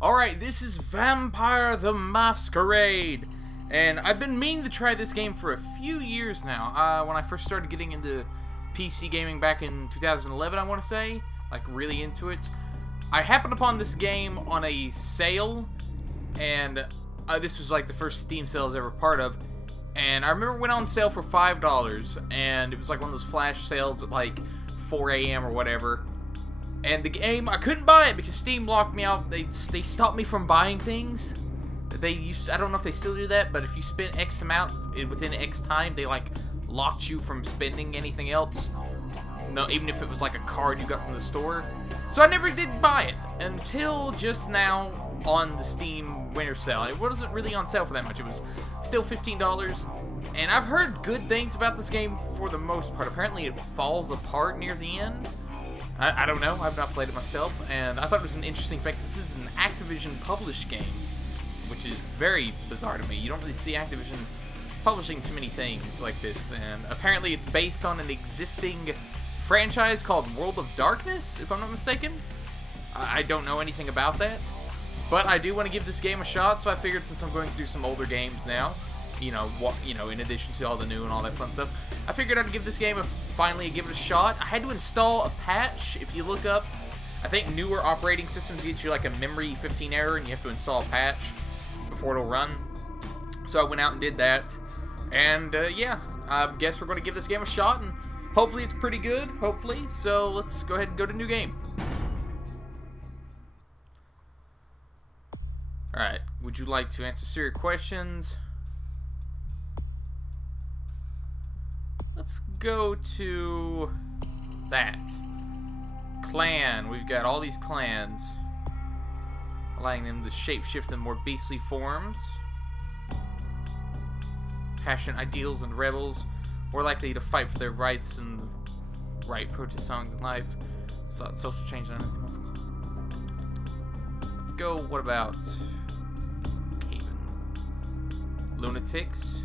Alright, this is Vampire the Masquerade, and I've been meaning to try this game for a few years now. When I first started getting into PC gaming back in 2011, I want to say, like really into it, I happened upon this game on a sale, and this was like the first Steam sale I was ever part of, and I remember it went on sale for $5, and it was like one of those flash sales at like 4 a.m. or whatever. And the game, I couldn't buy it because Steam locked me out. They stopped me from buying things. I don't know if they still do that, but if you spend X amount within X time, they like locked you from spending anything else. No, even if it was like a card you got from the store. So I never did buy it until just now on the Steam winter sale. It wasn't really on sale for that much. It was still $15. And I've heard good things about this game for the most part. Apparently it falls apart near the end. I don't know, I've not played it myself, and I thought it was an interesting fact. This is an Activision published game, which is very bizarre to me. You don't really see Activision publishing too many things like this, and apparently it's based on an existing franchise called World of Darkness, if I'm not mistaken. I don't know anything about that, but I do want to give this game a shot, so I figured since I'm going through some older games now, in addition to all the new and all that fun stuff, I figured I'd give this game finally give it a shot. I had to install a patch. If you look up, I think newer operating systems get you like a memory 15 error, and you have to install a patch before it'll run. So I went out and did that, and yeah, I guess we're going to give this game a shot, and hopefully it's pretty good, hopefully. So let's go ahead and go to new game. Alright, would you like to answer serious questions? Let's go to that. Clan. We've got all these clans, allowing them to shapeshift in more beastly forms. Passionate ideals and rebels, more likely to fight for their rights and write protest songs in life. Social change and anything else. Let's go. What about Caven? Lunatics.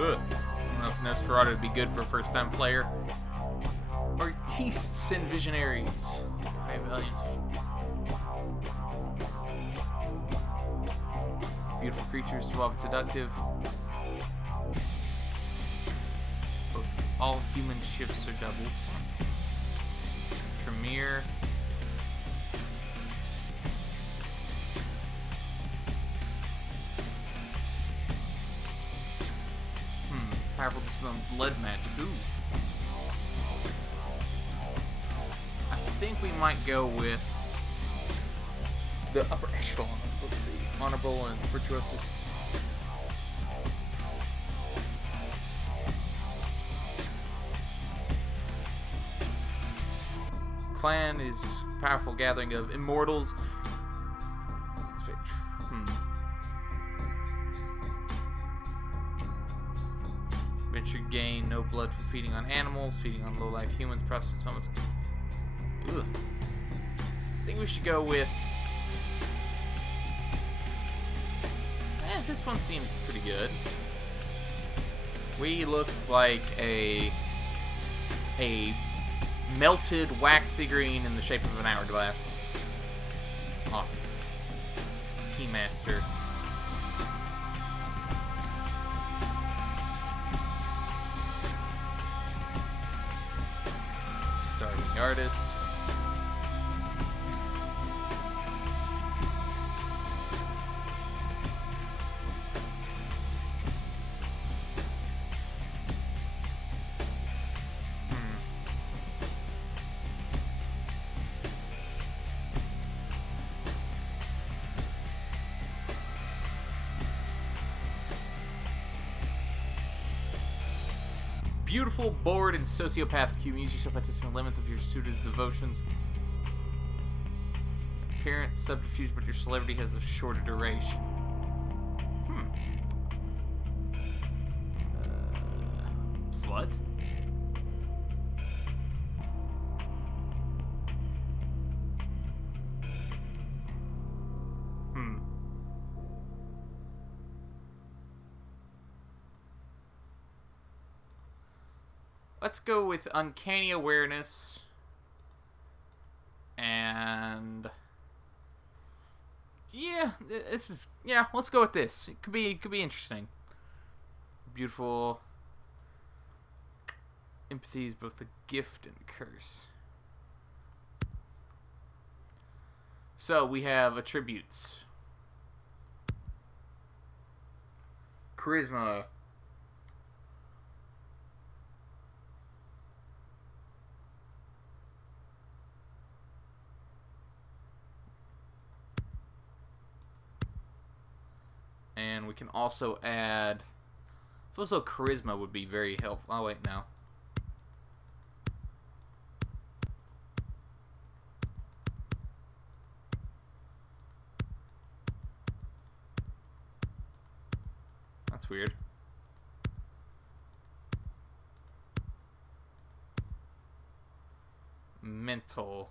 Ugh. I don't know if Nosferatu would be good for a first-time player. Artistes and visionaries. High values. Beautiful creatures, suave and seductive. Both all human shifts are double. Tremere. Powerful discipline blood magic. Ooh. I think we might go with the upper echelons. Let's see. Honorable and virtuosus. Clan is powerful gathering of immortals. Venture gain no blood for feeding on animals, feeding on low-life humans, prostitutes, homeless. Ugh. I think we should go with. This one seems pretty good. We look like a melted wax figurine in the shape of an hourglass. Awesome. Team Master. Starving Artist. Beautiful, bored, and sociopathic. You amuse yourself by testing the limits of your suitor's devotions. Appearance, subterfuge, but your celebrity has a shorter duration. Slut? Let's go with Uncanny Awareness. And yeah, let's go with this. It could be interesting. Beautiful. Empathy is both a gift and a curse. So we have attributes. Charisma. And we can also add... Also, charisma would be very helpful. Oh, wait, no. That's weird. Mental.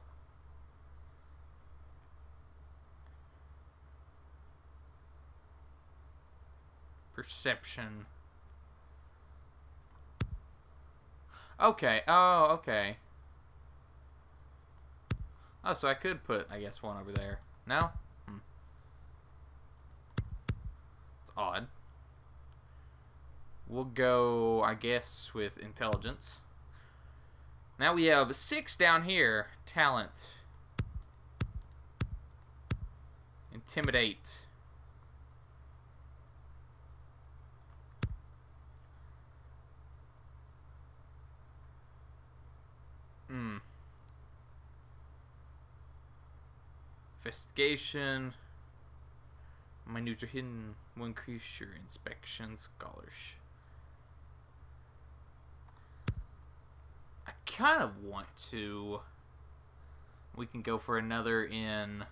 Perception. Okay. Oh, okay. Oh, so I could put, I guess, one over there. No? It's odd. We'll go, I guess, with intelligence. Now we have 6 down here. Talent. Intimidate. Investigation. Minute or hidden will increase your inspection scholars. I kind of want to. We can go for another in.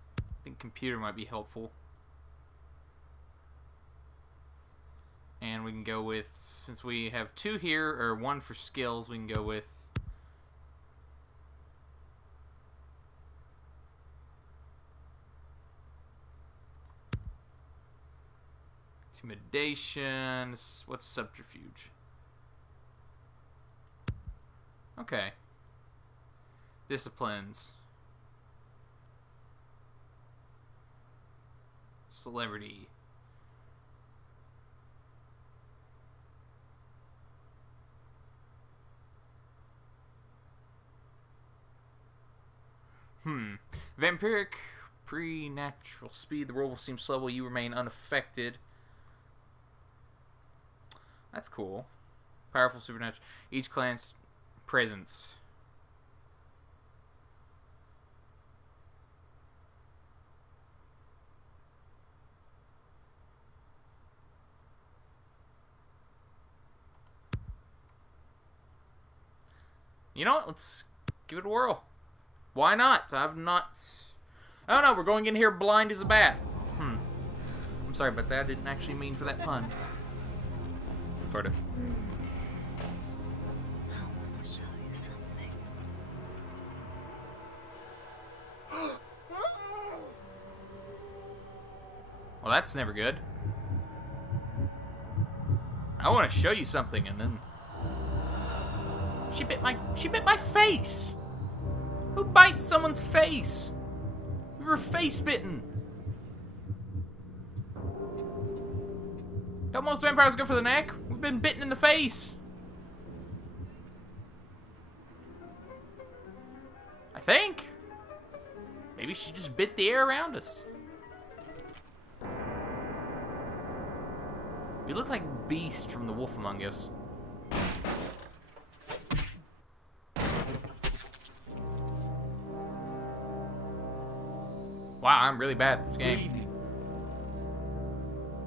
I think computer might be helpful. And we can go with, since we have 2 here, or 1 for skills, we can go with intimidation. What's subterfuge? Okay. Disciplines. Celebrity. Vampiric, pre-natural speed. The roll will seem slow while you remain unaffected. That's cool. Powerful supernatural. Each clan's presence. You know what? Let's give it a whirl. Why not? I don't know. We're going in here blind as a bat. I'm sorry, but that I didn't actually mean for that pun. Sort of. I want to show you something. Well, that's never good. I want to show you something, and then she bit my face. Who bites someone's face? We were face bitten. Don't most vampires go for the neck? We've been bitten in the face. I think. Maybe she just bit the air around us. We look like Beast from The Wolf Among Us. Wow, I'm really bad at this game. Good evening.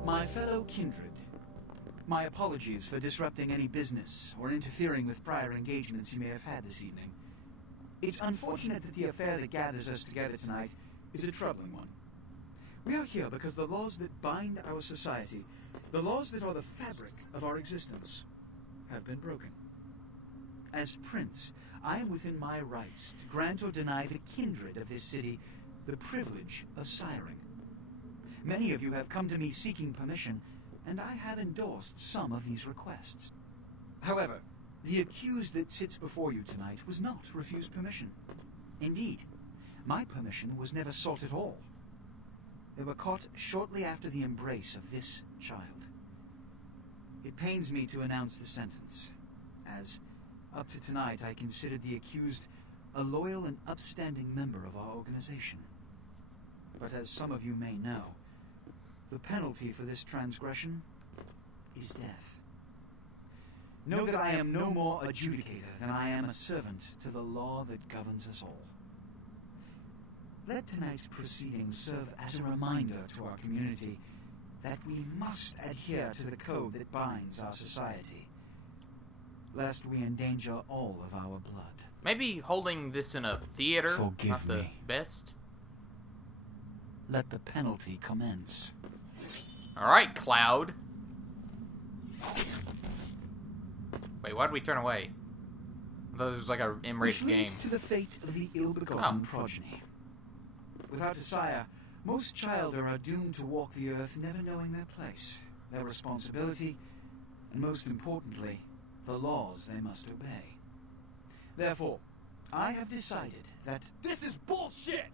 My fellow kindred, my apologies for disrupting any business or interfering with prior engagements you may have had this evening. It's unfortunate that the affair that gathers us together tonight is a troubling one. We are here because the laws that bind our society, the laws that are the fabric of our existence, have been broken. As Prince, I am within my rights to grant or deny the kindred of this city the privilege of siring. Many of you have come to me seeking permission, and I have endorsed some of these requests. However, the accused that sits before you tonight was not refused permission. Indeed, my permission was never sought at all. They were caught shortly after the embrace of this child. It pains me to announce the sentence, as up to tonight I considered the accused a loyal and upstanding member of our organization. But as some of you may know, the penalty for this transgression is death. Know that I am no more adjudicator than I am a servant to the law that governs us all. Let tonight's proceedings serve as a reminder to our community that we must adhere to the code that binds our society, lest we endanger all of our blood. Maybe holding this in a theater, Forgive not the me. best. Let the penalty commence. Alright, Cloud. Wait, why did we turn away? I thought this was like a Which M-rated game. leads to the fate of the ill-begotten progeny. Without a sire, most children are doomed to walk the earth never knowing their place, their responsibility, and most importantly, the laws they must obey. Therefore, I have decided that... This is bullshit!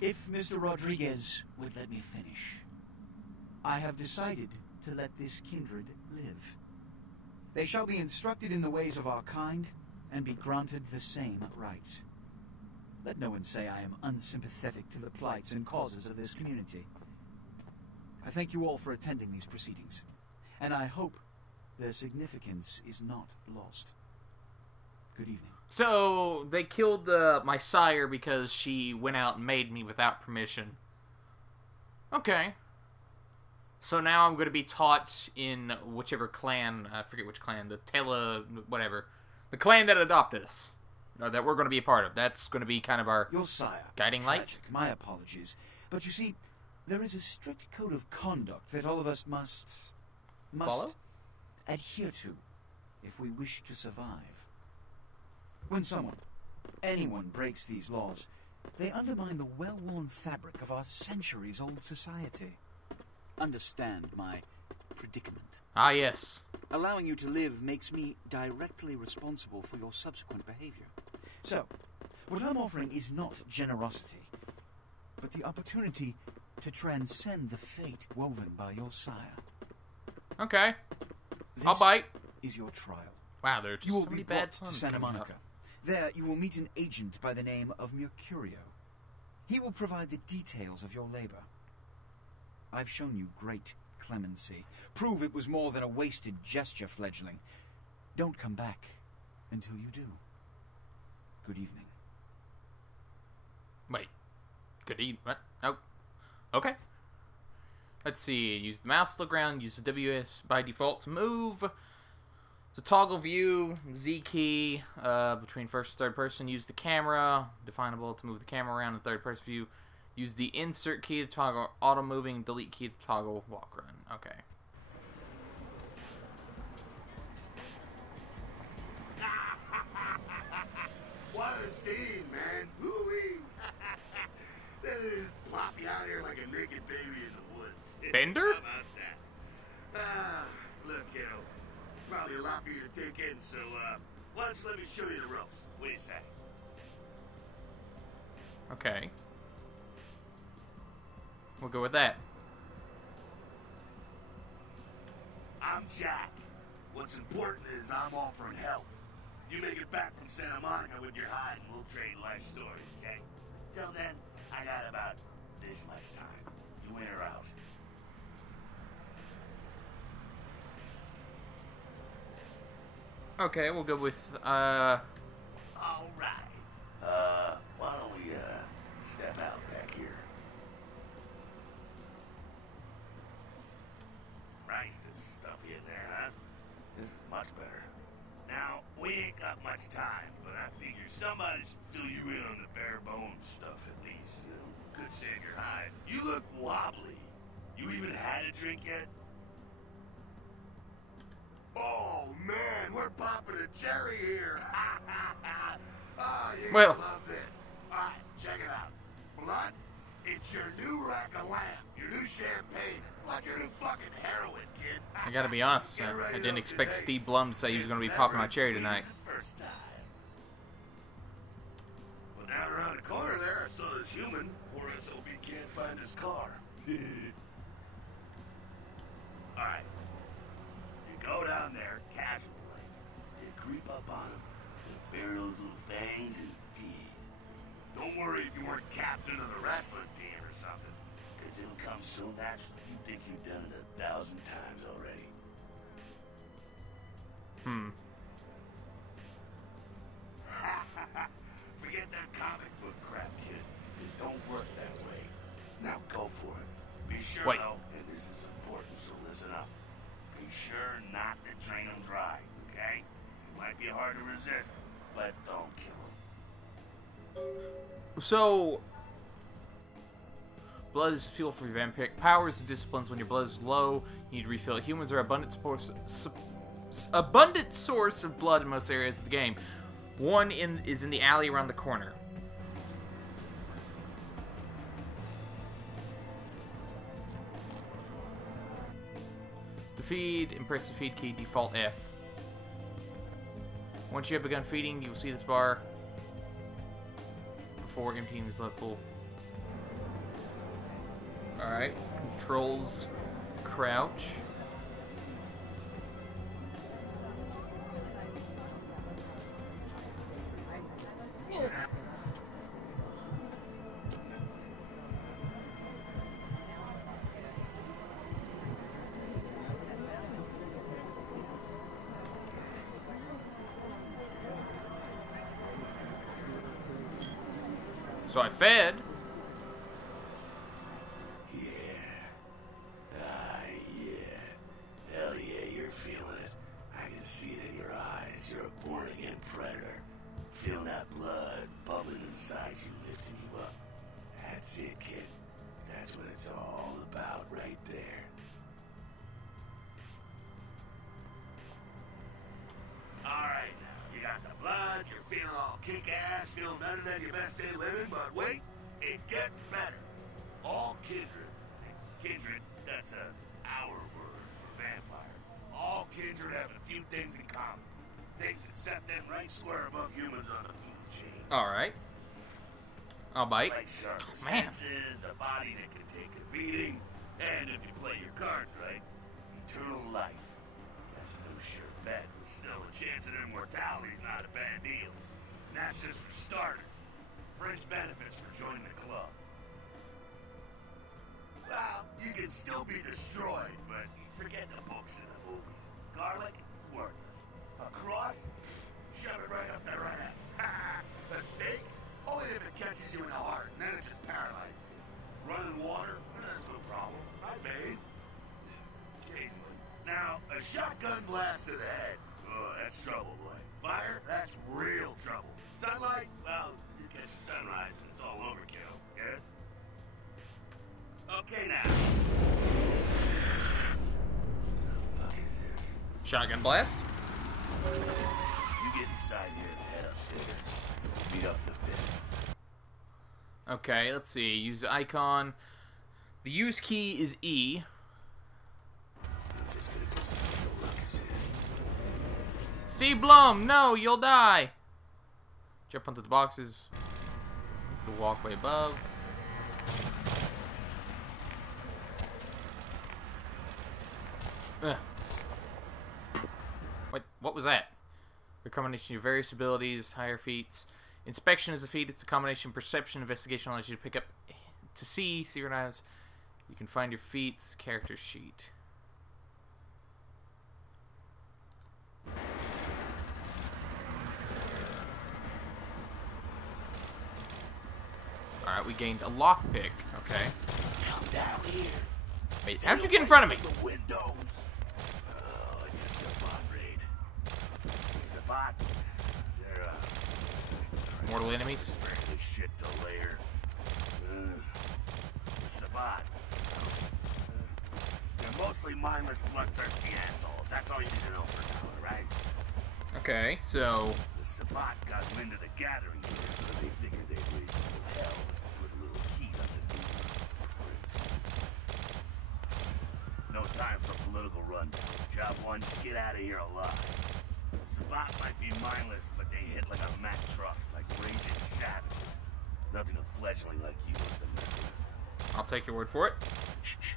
If Mr. Rodriguez would let me finish, I have decided to let this kindred live. They shall be instructed in the ways of our kind and be granted the same rights. Let no one say I am unsympathetic to the plights and causes of this community. I thank you all for attending these proceedings, and I hope their significance is not lost. Good evening. So, they killed my sire because she went out and made me without permission. Okay. So now I'm going to be taught in whichever clan, I forget which clan, whatever. The clan that adopted us. That we're going to be a part of. That's going to be kind of our Your sire. guiding light. Tragic. My apologies. But you see, there is a strict code of conduct that all of us must Follow? adhere to if we wish to survive. When anyone breaks these laws, they undermine the well-worn fabric of our centuries-old society. Understand my predicament. Ah, yes. Allowing you to live makes me directly responsible for your subsequent behavior. So, what I'm offering is not generosity, but the opportunity to transcend the fate woven by your sire. Okay. This I'll bite. is your trial. Wow, there's You will so many be bad brought to puns Santa coming Monica. up. There, you will meet an agent by the name of Mercurio. He will provide the details of your labor. I've shown you great clemency. Prove it was more than a wasted gesture, fledgling. Don't come back until you do. Good evening. Wait. Good evening. What? Oh. Okay. Let's see. Use the mouse to look around. Use the WS by default to move. To toggle view, Z key, between first and third person. Use the camera, definable to move the camera around in third person view. Use the insert key to toggle auto moving, delete key to toggle walk run. Okay. What a scene, man. Woo-wee. They just plop you out here like a naked baby in the woods. Bender? How about that? Look, kiddo. It's probably a lot for you to take in, so, why don't you let me show you the ropes? What do you say? Okay. We'll go with that. I'm Jack. What's important is I'm offering help. You make it back from Santa Monica with your hide and we'll trade life stories, okay? Till then, I got about this much time. You in or out? Okay, we'll go with, All right. Why don't we, step out back here? Nice and stuffy in there, huh? This is much better. Now, we ain't got much time, but I figure somebody should fill you in on the bare bones stuff at least. You know, good save your hide. You look wobbly. You even had a drink yet? Oh, man! and we're popping a cherry here. Oh, you're Well. gonna love this. Alright, check it out. Blood, it's your new rack of lamb, your new champagne, like your new fucking heroin, kid. I gotta be honest, I didn't expect Steve Blum to say he was gonna be popping my cherry tonight. First time. Well, down around the corner there, I saw this human. Poor SOB can't find his car. Alright. You go down there, casual like. You creep up on him. You bare those little fangs and feed. Don't worry if you weren't captain of the wrestling team or something. Because it'll come so naturally you think you've done it 1,000 times already. Forget that comic book crap, kid. It don't work that way. Now go for it. Be sure, Wait. though, and this is important, so listen up. Be sure not to drain them dry, okay? It might be hard to resist, but don't kill them. So, blood is fuel for your vampiric powers. Disciplines when your blood is low. You need to refill it. Humans are abundant source of blood in most areas of the game. One is in the alley around the corner. To feed, impress the feed key, default F. Once you have begun feeding, you will see this bar before emptying this blood pool. Alright, controls crouch. So I fed. Yeah. Hell yeah, you're feeling it. I can see it in your eyes. You're a born-again predator. Feel that blood bubbling inside you, lifting you up. That's it, kid. That's what it's all about right there. Alright now, you got the blood, you're feeling all kick-ass, feeling better than your best day living, but wait, it gets better. All kindred, that's our word for vampire. All kindred have a few things in common. Things that set them right square above humans on the food chain. Alright. I'll bite. Like sharper Man. senses, a body that can take a beating, and if you play your cards right, eternal life. That's no sure bet, but still a chance at immortality is not a bad deal. And that's just for starters. Fringe benefits for joining the club. Well, you can still be destroyed, but forget the books and the movies. Garlic, it's worthless. A cross? Shove it right up their ass. A steak? Only if it catches you in the heart, and then it just paralyzes you. Running water? That's no problem. I bathe. Occasionally. Now, a shotgun blast to the head. Oh, that's trouble, boy. Fire? That's real trouble. Sunlight? Well, you catch the sunrise and it's all overkill. Get it? Okay, now. The fuck is this? Shotgun blast. You get inside here and head upstairs. Meet up in a bit. Okay, let's see. Use the icon. The use key is E. I'm just gonna go see what the ruckus is. Steve Blum, no, you'll die. Jump onto the boxes. It's the walkway above. Ugh. Wait, what was that? Your combination of various abilities, higher feats. Inspection is a feat. It's a combination of perception, investigation allows you to pick up, to see, synchronize. You can find your feats, character sheet. Alright, we gained a lockpick. Okay. Come down here. Wait, how'd you get in front of me? The windows. Oh, it's a Sabat raid. Sabat. They're Mortal enemies? Strangely shit to layer. The Sabat. They're mostly mindless, bloodthirsty assholes. That's all you need to know for now, right? Okay, so... The Sabbat got wind of the gathering here, so they figured they'd raise a little hell and put a little heat on the new prince. No time for political rundown. Job one, get out of here alive. Sabbat might be mindless, but they hit like a Mack truck, like raging savages. Nothing a fledgling like you is to mess with. I'll take your word for it. Shh, shh.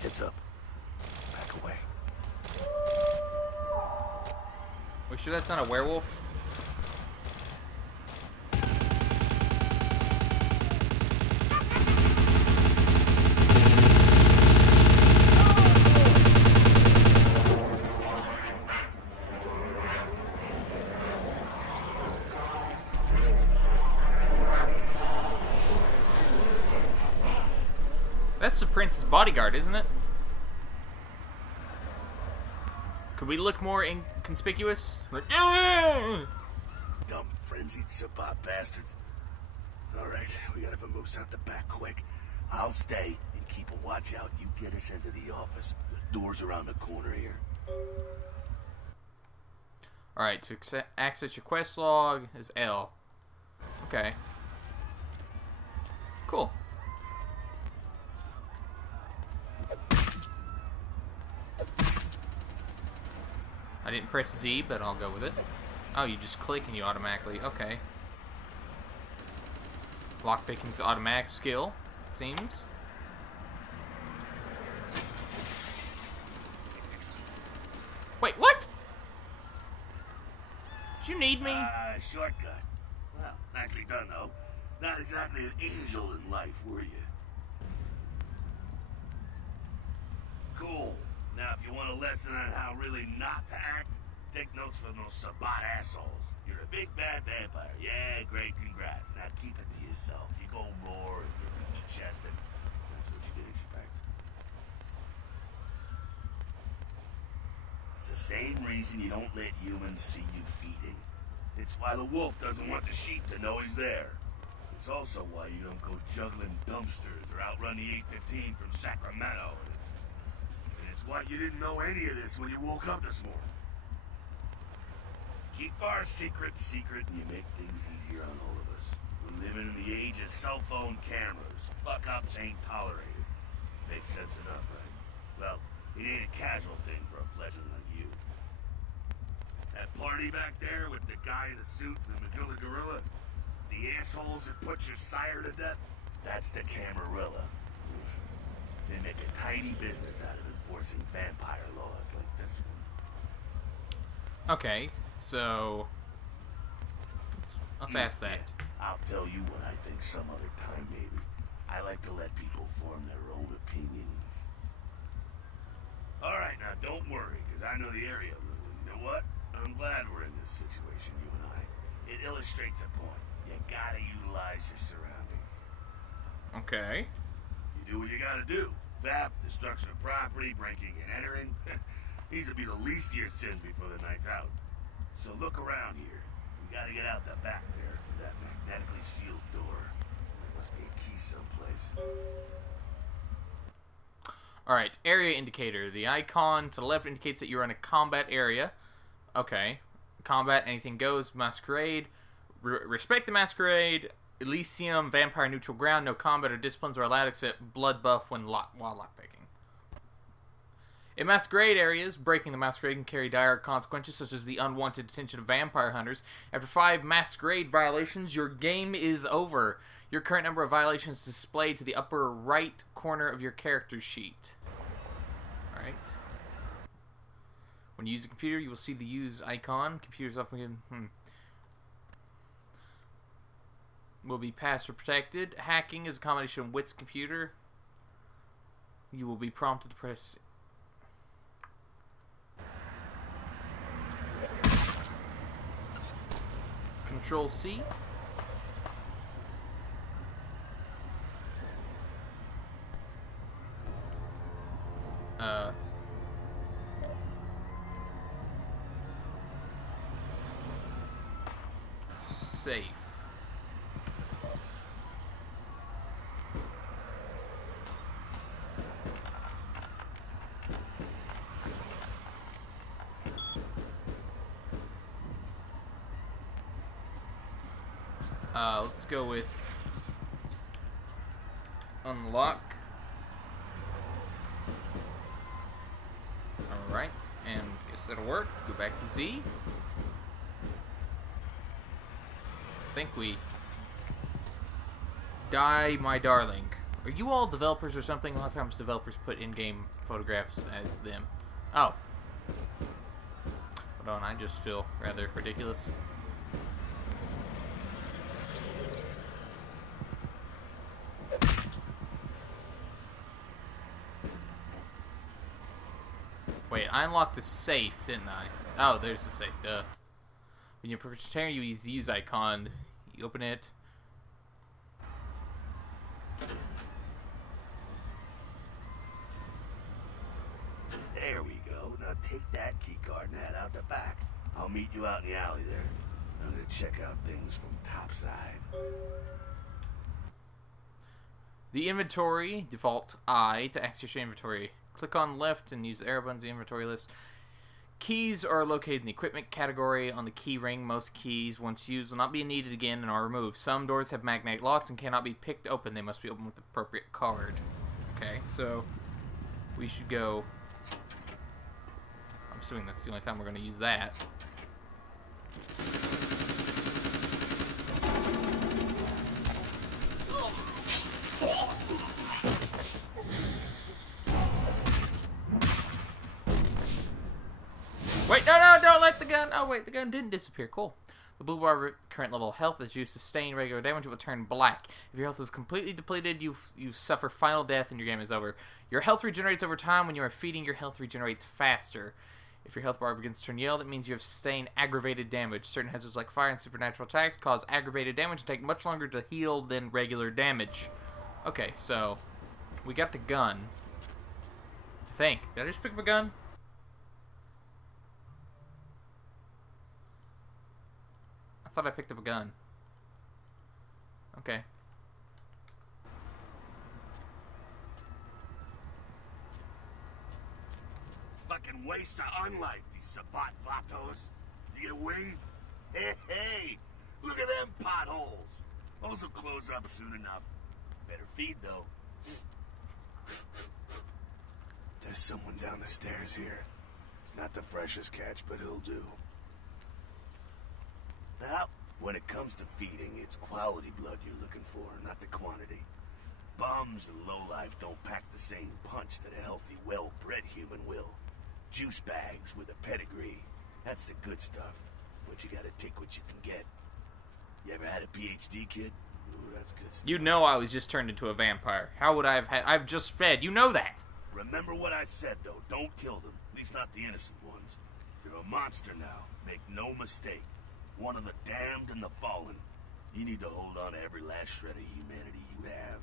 Heads up. Back away. We sure that's not a werewolf? That's the prince's bodyguard, isn't it? Could we look more inconspicuous? Like, Dumb, frenzied Sabbat bastards. Alright, we gotta vamoose out the back quick. I'll stay and keep a watch out. You get us into the office. The door's around the corner here. Alright, to access your quest log is L. Okay. Cool. I didn't press Z, but I'll go with it. Oh, you just click and you automatically... Okay. Lockpicking's automatic skill, it seems. Wait, what? Did you need me? Shortcut. Well, nicely done, though. Not exactly an angel in life, were you? Cool. Now, if you want a lesson on how really not to act, take notes from those Sabbat assholes. You're a big bad vampire. Yeah, great, congrats. Now keep it to yourself. You go roar and you beat your chest, and that's what you can expect. It's the same reason you don't let humans see you feeding. It's why the wolf doesn't want the sheep to know he's there. It's also why you don't go juggling dumpsters or outrun the 815 from Sacramento. It's why you didn't know any of this when you woke up this morning. Keep our secret, and you make things easier on all of us. We're living in the age of cell phone cameras. Fuck-ups ain't tolerated. Makes sense enough, right? Well, it ain't a casual thing for a fledgling like you. That party back there with the guy in the suit and the Magilla Gorilla? The assholes that put your sire to death? That's the Camarilla. They make a tidy business out of enforcing vampire laws like this one. Okay, so... Let's ask that. I'll tell you what I think some other time, maybe. I like to let people form their own opinions. Alright, now don't worry, because I know the area a little. You know what? I'm glad we're in this situation, you and I. It illustrates a point. You gotta utilize your surroundings. Okay. You do what you gotta do. Theft, destruction of property, breaking and entering. These will be the least of your sins before the night's out. So look around here. We gotta get out the back there through that magnetically sealed door. There must be a key someplace. Alright, area indicator. The icon to the left indicates that you're in a combat area. Okay. Combat, anything goes. Masquerade. Respect the Masquerade. Elysium, vampire neutral ground. No combat or disciplines are allowed except blood buff while lockpicking. In Masquerade areas, breaking the Masquerade can carry dire consequences, such as the unwanted attention of vampire hunters. After 5 Masquerade violations, your game is over. Your current number of violations is displayed to the upper right corner of your character sheet. Alright. When you use a computer, you will see the use icon. Computers often will be password protected. Hacking is a combination of wits computer. You will be prompted to press Control C. Safe. Let's go with unlock. Alright, and guess that'll work. Go back to Z. I think we... Die, my darling. Are you all developers or something? A lot of times developers put in-game photographs as them. Oh. Hold on, I just feel rather ridiculous. Wait, I unlocked the safe, didn't I? Oh, there's the safe, duh. When you're preparing, you use the use icon. You open it. There we go. Now take that keycard and head out the back. I'll meet you out in the alley there. I'm gonna check out things from topside. The inventory, default I to access your inventory. Click on left and use the arrow buttons in the inventory list. Keys are located in the equipment category on the key ring. Most keys, once used, will not be needed again and are removed. Some doors have magnetic locks and cannot be picked open. They must be opened with the appropriate card. Okay, so we should go... I'm assuming that's the only time we're going to use that. Wait, no, don't let the gun... Oh, wait, the gun didn't disappear. Cool. The blue bar of current level of health is used to sustain regular damage. It will turn black. If your health is completely depleted, you suffer final death and your game is over. Your health regenerates over time. When you are feeding, your health regenerates faster. If your health bar begins to turn yellow, that means you have sustained aggravated damage. Certain hazards like fire and supernatural attacks cause aggravated damage and take much longer to heal than regular damage. Okay, so we got the gun. I think. Did I just pick up a gun? I thought I picked up a gun. Okay. Fucking waste of unlife, these Sabat Vatos. You get winged? Hey, look at them potholes. Those will close up soon enough. Better feed, though. There's someone down the stairs here. It's not the freshest catch, but it'll do. Now, when it comes to feeding, it's quality blood you're looking for, not the quantity. Bums and lowlife don't pack the same punch that a healthy, well-bred human will. Juice bags with a pedigree. That's the good stuff. But you gotta take what you can get. You ever had a PhD, kid? Ooh, that's good stuff. You know I was just turned into a vampire. How would I have had... I've just fed. You know that. Remember what I said, though. Don't kill them. At least not the innocent ones. You're a monster now. Make no mistake. One of the damned and the fallen. You need to hold on to every last shred of humanity you have.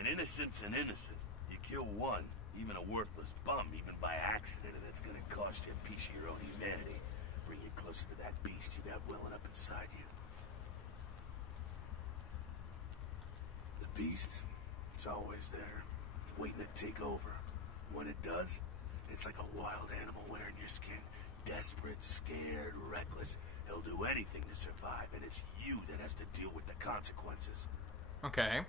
An innocent's an innocent. You kill one, even a worthless bum, even by accident, and it's gonna cost you a piece of your own humanity. Bring you closer to that beast you got welling up inside you. The beast, it's always there, waiting to take over. When it does, it's like a wild animal wearing your skin. Desperate, scared, reckless. He'll do anything to survive, and it's you that has to deal with the consequences. Okay.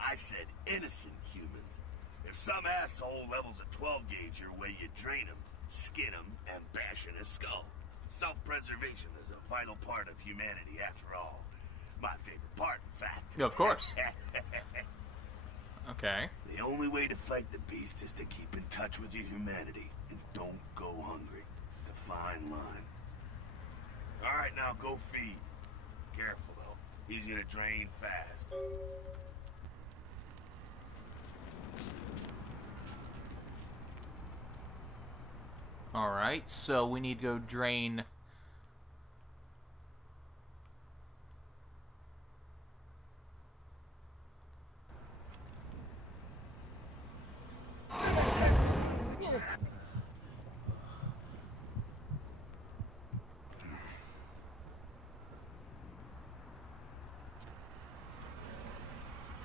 I said innocent humans. If some asshole levels a 12 gauge your way, you drain him, skin him, and bash in his skull. Self-preservation is a vital part of humanity, after all. My favorite part, in fact. Of course. Okay. The only way to fight the beast is to keep in touch with your humanity, and don't go hungry. It's a fine line. All right, now go feed. Careful, though. He's gonna drain fast. Alright, so we need to go drain...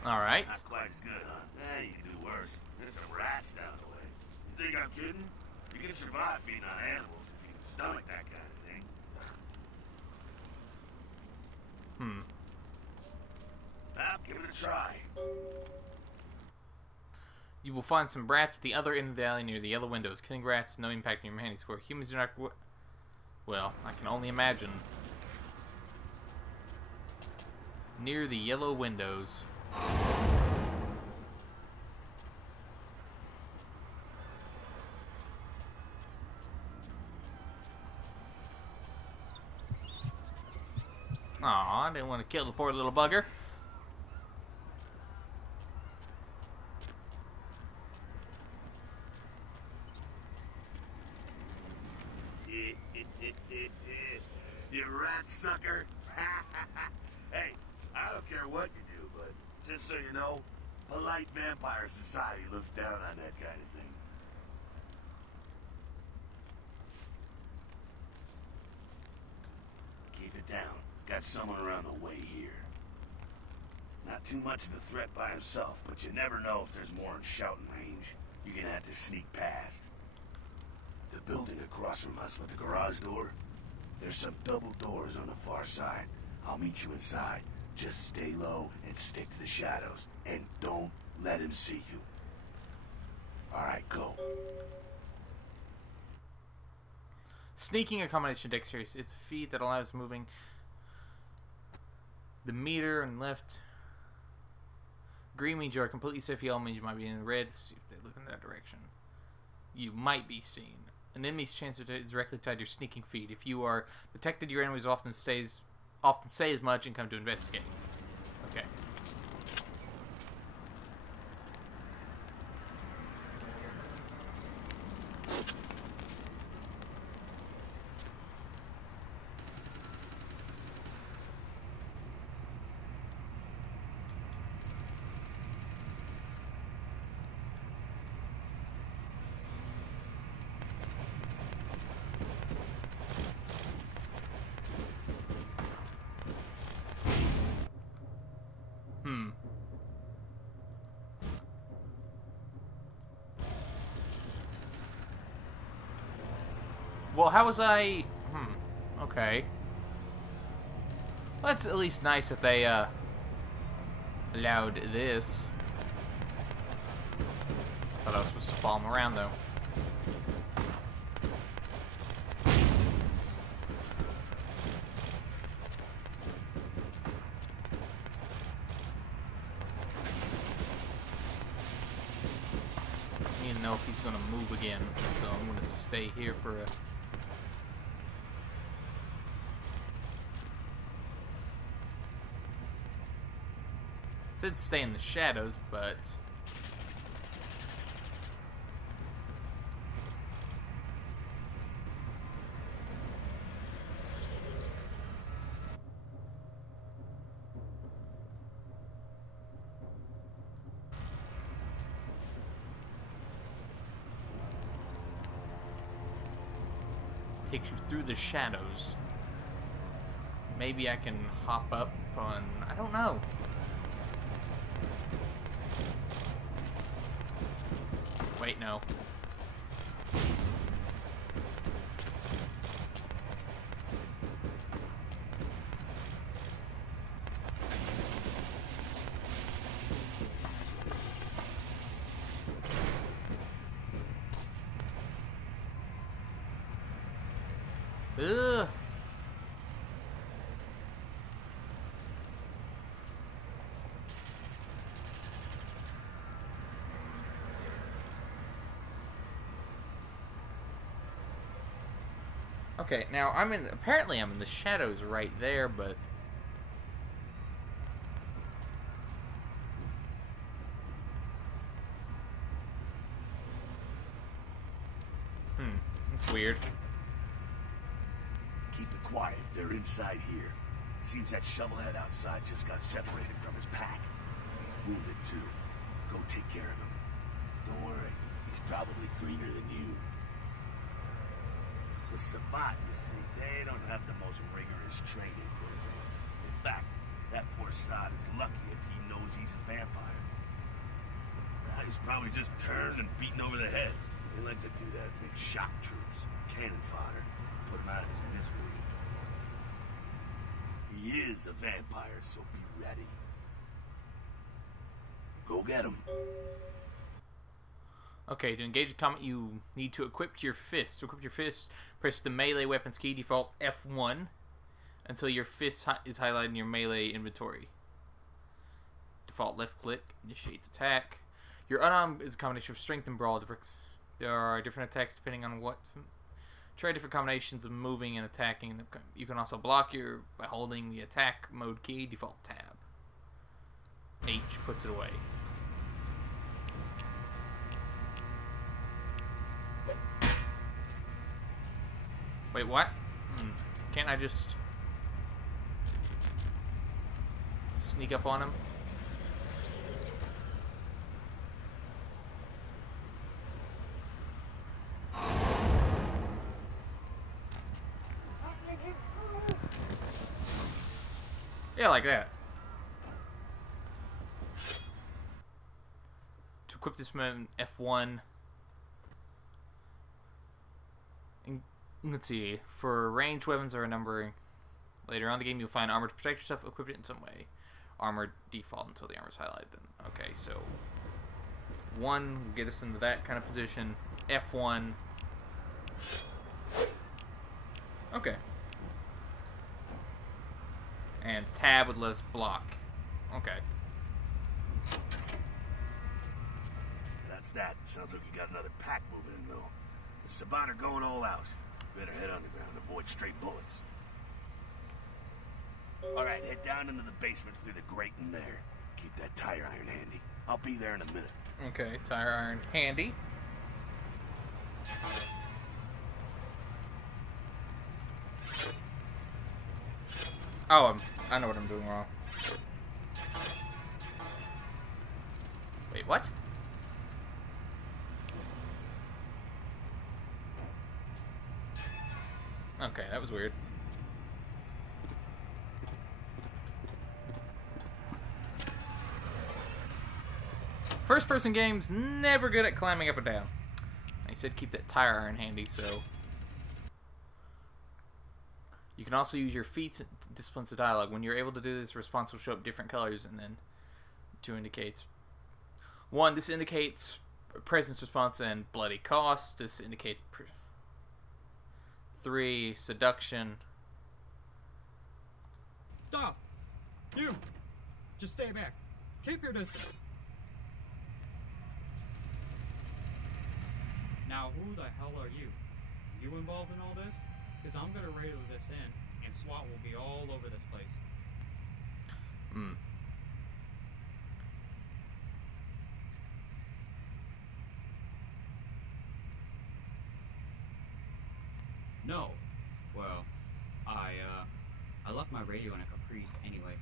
Alright. Not quite as good, huh? You can do worse. There's some rats down the way. You think I'm kidding? You can survive feeding on animals if you can stomach that kind of thing. Well, give it a try. You will find some rats at the other end of the alley near the yellow windows. Killing rats, no impact on your humanity score. Humans do not... Well, I can only imagine. Near the yellow windows. Aw, I didn't want to kill the poor little bugger. You rat sucker. Hey, I don't care what you do, but just so you know, polite vampire society looks down on that kind of thing. Keep it down. Got someone around the way here. Not too much of a threat by himself, but you never know if there's more in shouting range. You're gonna have to sneak past. The building across from us with the garage door, there's some double doors on the far side. I'll meet you inside. Just stay low and stick to the shadows. And don't let him see you. Alright, go. Sneaking a combination dexterity is a feat that allows moving the meter and left. Green means you are completely safe. Yellow means you might be in the red. See if they look in that direction. You might be seen. An enemy's chance is directly tied to your sneaking feat. If you are detected, your enemies often say as much and come to investigate. Okay. Well, how was I... Okay. Well, that's at least nice that they, allowed this. Thought I was supposed to follow him around, though. I need to know if he's gonna move again, so I'm gonna stay here for a... Said stay in the shadows, but... Takes you through the shadows. Maybe I can hop up on... I don't know. Wait, no. Ugh. Okay, now apparently I'm in the shadows right there, but that's weird. Keep it quiet. They're inside here. Seems that shovelhead outside just got separated from his pack. He's wounded too. Go take care of him. Don't worry. He's probably greener than you. The Savant, you see, they don't have the most rigorous training program. In fact, that poor sod is lucky if he knows he's a vampire. He's probably just turned and beaten over the head. They like to do that, make shock troops, cannon fodder, put him out of his misery. He is a vampire, so be ready. Go get him. Okay, to engage the combat, you need to equip your fist. To equip your fist, press the melee weapons key, default F1, until your fist is highlighted in your melee inventory. Default left click initiates attack. Your unarmed is a combination of strength and brawl. There are different attacks depending on what. Try different combinations of moving and attacking. You can also block by holding the attack mode key, default tab. H puts it away. Wait, what? Can't I just sneak up on him? Yeah, like that. To equip this move, F1. And let's see. For ranged weapons or a number. Later on in the game, you'll find armor to protect yourself. Equip it in some way. Armor default until the armor's highlighted. Then okay, so 1 will get us into that kind of position. F1. Okay. And tab would let us block. Okay. That's that. Sounds like you got another pack moving in, though. The Sabat are going all out. Better head underground, avoid straight bullets. Alright, head down into the basement through the grate in there. Keep that tire iron handy. I'll be there in a minute. Okay, tire iron handy. Oh, I know what I'm doing wrong. Wait, what? Okay, that was weird. First-person games, never good at climbing up and down. I said keep that tire iron handy, so... You can also use your feats to disciplines the dialogue. When you're able to do this, response will show up different colors, and then 2 indicates. 1, this indicates presence response and bloody cost. This indicates 3, seduction. Stop! You! Just stay back. Keep your distance. Now, who the hell are you? You involved in all this? Because I'm gonna radio this in, and SWAT will be all over this place. No. Well, I left my radio in a Caprice anyway.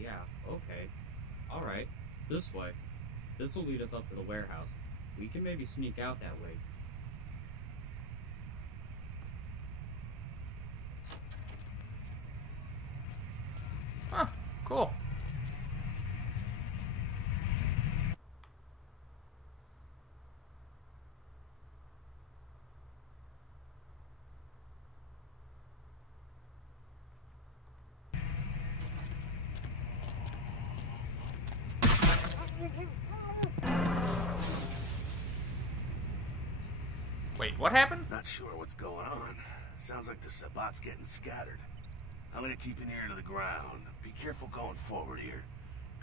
Yeah, okay. Alright, this way. This will lead us up to the warehouse. We can maybe sneak out that way. Huh, cool. Wait, what happened? Not sure what's going on. Sounds like the Sabat's getting scattered. I'm gonna keep an ear to the ground. Be careful going forward here.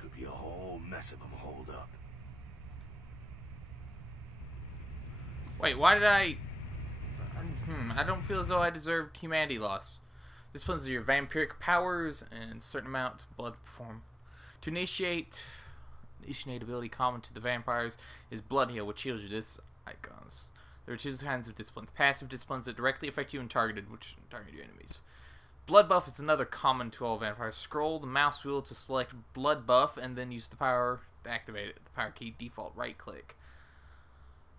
Could be a whole mess of them holed up. Wait, why did I don't feel as though I deserved humanity loss. Disciplines are your vampiric powers and a certain amount of blood perform. To initiate ability common to the vampires is Blood Heal, which heals you. This icons. There are 2 kinds of disciplines. Passive disciplines that directly affect you and targeted, which target your enemies. Blood Buff is another common to all vampires. Scroll the mouse wheel to select Blood Buff and then use the power to activate it. The power key default right click.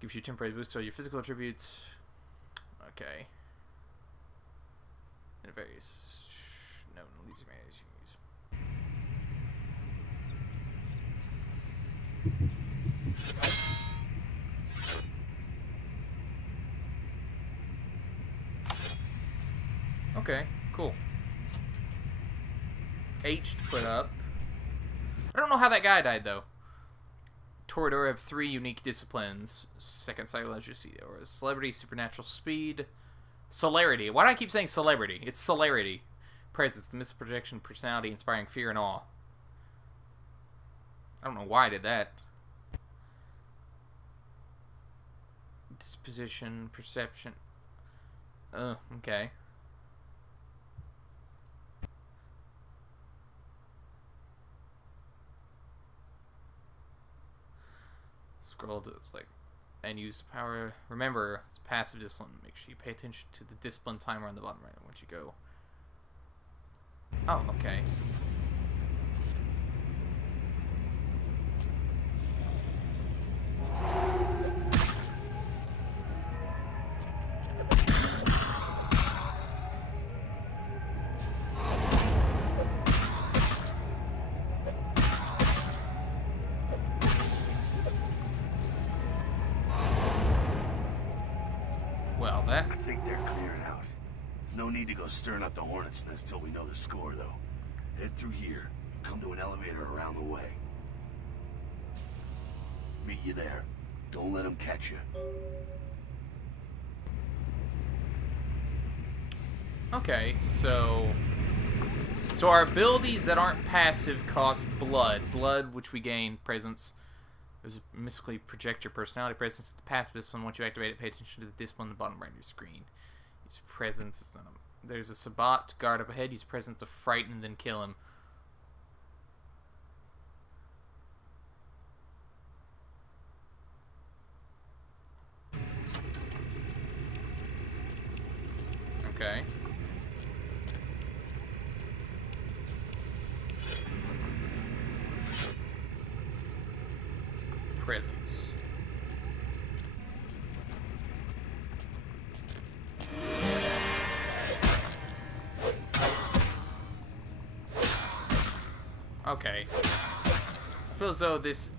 Gives you a temporary boost to all your physical attributes. Okay. And various... No, these are various use. Okay, cool. H to put up. I don't know how that guy died, though. Toreador have 3 unique disciplines. Second psychology, or celebrity, supernatural speed, celerity. Why do I keep saying celebrity? It's celerity. Presence, the mystical projection, personality, inspiring fear and awe. I don't know why I did that. Disposition, perception. Okay. Scroll to it's like, and use power. Remember, it's passive discipline. Make sure you pay attention to the discipline timer on the bottom right once you go. Oh, okay. Well, that... I think they're cleared out. There's no need to go stirring up the hornet's nest till we know the score, though. Head through here and come to an elevator around the way. Meet you there. Don't let them catch you. Okay, so our abilities that aren't passive cost blood. Blood, which we gain, presence. Does mystically project your personality. Presence is the passive discipline. Once you activate it, pay attention to the discipline on the bottom right of your screen. Use presence. It's not a, there's a Sabat guard up ahead. Use presence to frighten and then kill him. Okay. Presence. Okay. I feel as though this...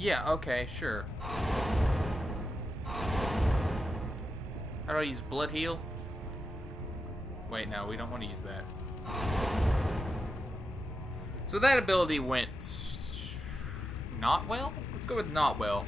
Yeah, okay, sure. How do I use blood heal? Wait, no, we don't want to use that. So that ability went... not well? Let's go with not well.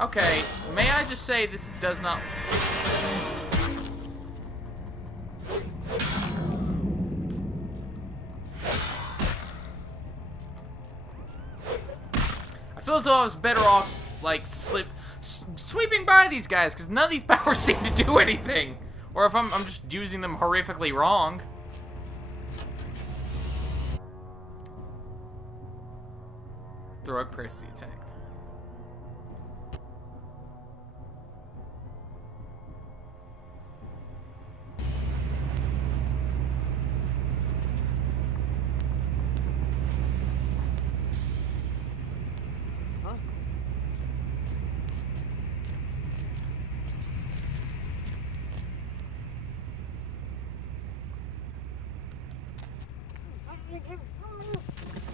Okay, may I just say this does not... I feel as though I was better off, like, sweeping by these guys, because none of these powers seem to do anything. Or if I'm just using them horrifically wrong. Throw up, press the attack.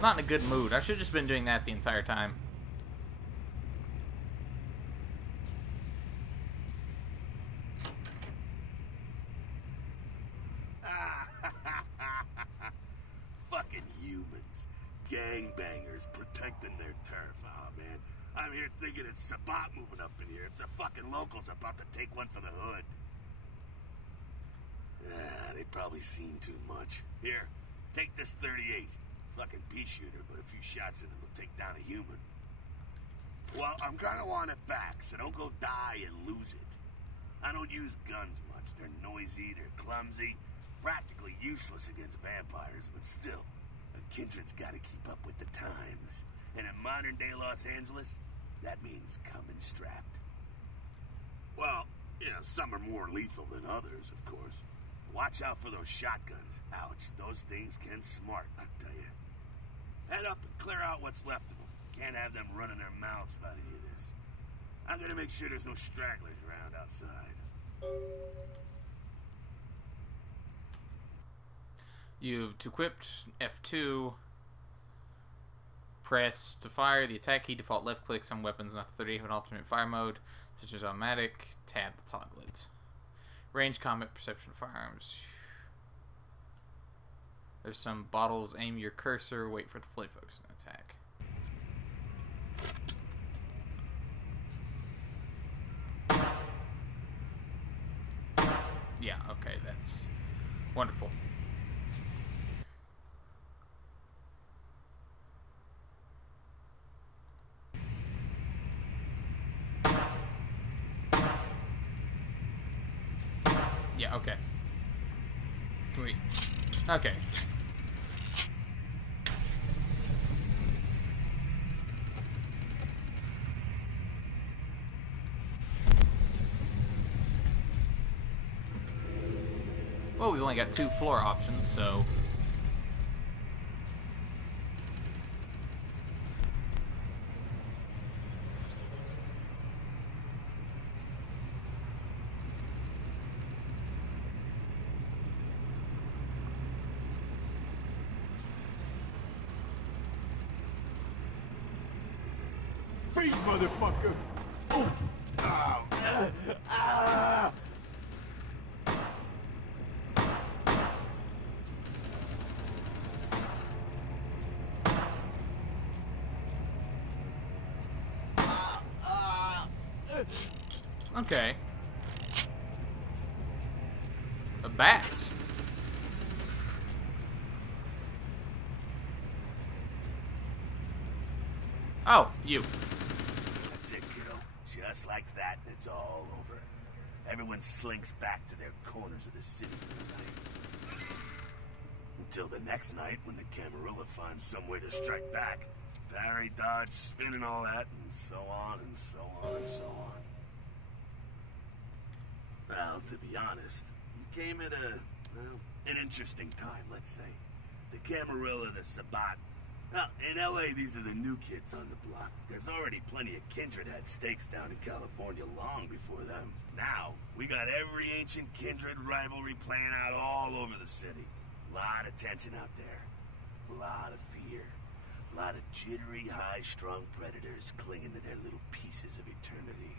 Not in a good mood. I should have just been doing that the entire time. Fucking humans. Gangbangers protecting their turf. Oh, man. I'm here thinking it's Sabat moving up in here. It's the fucking locals about to take one for the hood. They probably seen too much. Here, take this 38. Fucking pea shooter, but a few shots in it will take down a human. Well, I'm gonna want it back, so don't go die and lose it. I don't use guns much. They're noisy, they're clumsy, practically useless against vampires, but still, a kindred's gotta keep up with the times. And in modern-day Los Angeles, that means coming strapped. Well, yeah, some are more lethal than others, of course. Watch out for those shotguns. Ouch, those things can smart, I tell you. Head up and clear out what's left of them. Can't have them running their mouths about any of this. I'm gonna make sure there's no stragglers around outside. You've equipped F2. Press to fire the attack key. Default left click. Some weapons not the 38 have an alternate fire mode, such as automatic. Tab to toggle it. Range, combat, perception of firearms. There's some bottles. Aim your cursor. Wait for the play focus and attack. Yeah, okay, that's wonderful. Yeah, okay. Wait. Okay. Well, we've only got 2 floor options, so... Freeze, motherfucker! Oh. Okay. A bat. Oh, you. That's it, kiddo. Just like that, and it's all over. Everyone slinks back to their corners of the city for the night. Until the next night, when the Camarilla finds some way to strike back. Parry, dodge, spin and all that, and so on and so on and so on. Well, to be honest, we came at an interesting time, let's say. The Camarilla, the Sabat. Well, in LA, these are the new kids on the block. There's already plenty of kindred had stakes down in California long before them. Now, we got every ancient kindred rivalry playing out all over the city. A lot of tension out there. A lot of fear. A lot of jittery, high-strung predators clinging to their little pieces of eternity.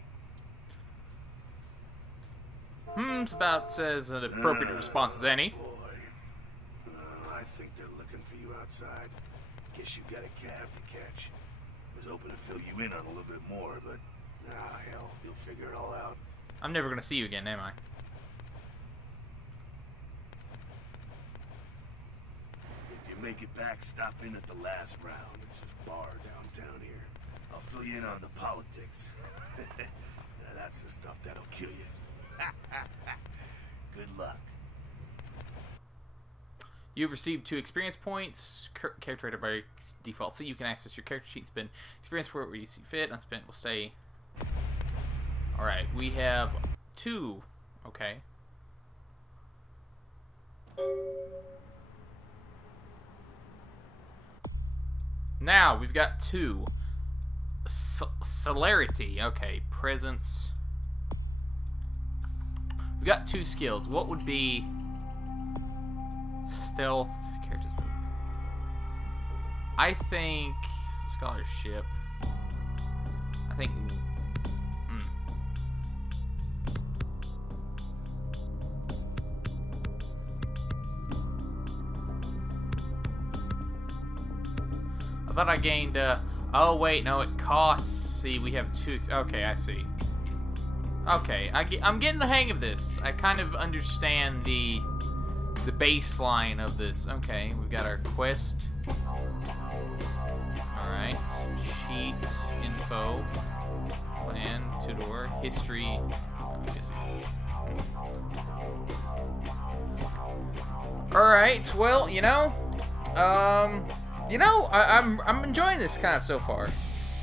It's about as an appropriate response as any. Boy. I think they're looking for you outside. Guess you got a cab to catch. Was hoping to fill you in on a little bit more, but hell, you'll figure it all out. I'm never gonna see you again, am I? If you make it back, stop in at the last round. It's a bar downtown here. I'll fill you in on the politics. Now, that's the stuff that'll kill you. Good luck. You've received 2 experience points, character rated by default, so you can access your character sheet, spend experience for it where you see fit, unspent will stay. Alright, we have 2. Okay. Now, we've got 2. Celerity. Okay, presence. We've got 2 skills. What would be... Stealth, characters move. I think scholarship. I think. I thought I gained. Oh wait, no, it costs. See, we have 2. Okay, I see. Okay, I'm getting the hang of this. I kind of understand the baseline of this. Okay, we've got our quest. Alright. Sheet, info, plan, Tudor, history. Alright, well, I'm enjoying this kind of so far.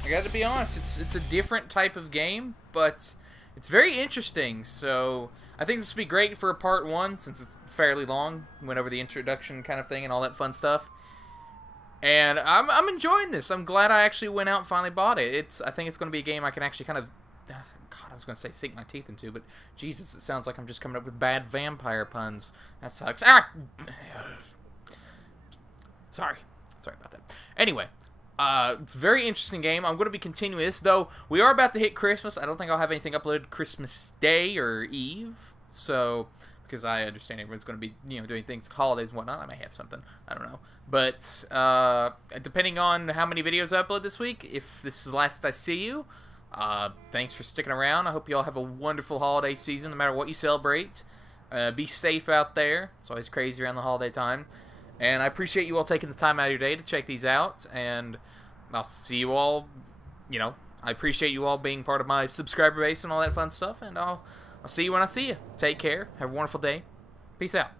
I gotta be honest, it's a different type of game, but it's very interesting, so I think this would be great for a part 1, since it's fairly long. Went over the introduction kind of thing and all that fun stuff. And I'm enjoying this. I'm glad I actually went out and finally bought it. I think it's going to be a game I can actually kind of... God, I was going to say sink my teeth into, but Jesus, it sounds like I'm just coming up with bad vampire puns. That sucks. Ah! Sorry about that. Anyway, it's a very interesting game. I'm going to be continuing this, though we are about to hit Christmas. I don't think I'll have anything uploaded Christmas Day or Eve, so... because I understand everyone's going to be, doing things at holidays and whatnot. I may have something. I don't know. But, depending on how many videos I upload this week, if this is the last I see you, thanks for sticking around. I hope you all have a wonderful holiday season, no matter what you celebrate. Be safe out there. It's always crazy around the holiday time. And I appreciate you all taking the time out of your day to check these out. And I'll see you all, I appreciate you all being part of my subscriber base and all that fun stuff. And I'll see you when I see you. Take care. Have a wonderful day. Peace out.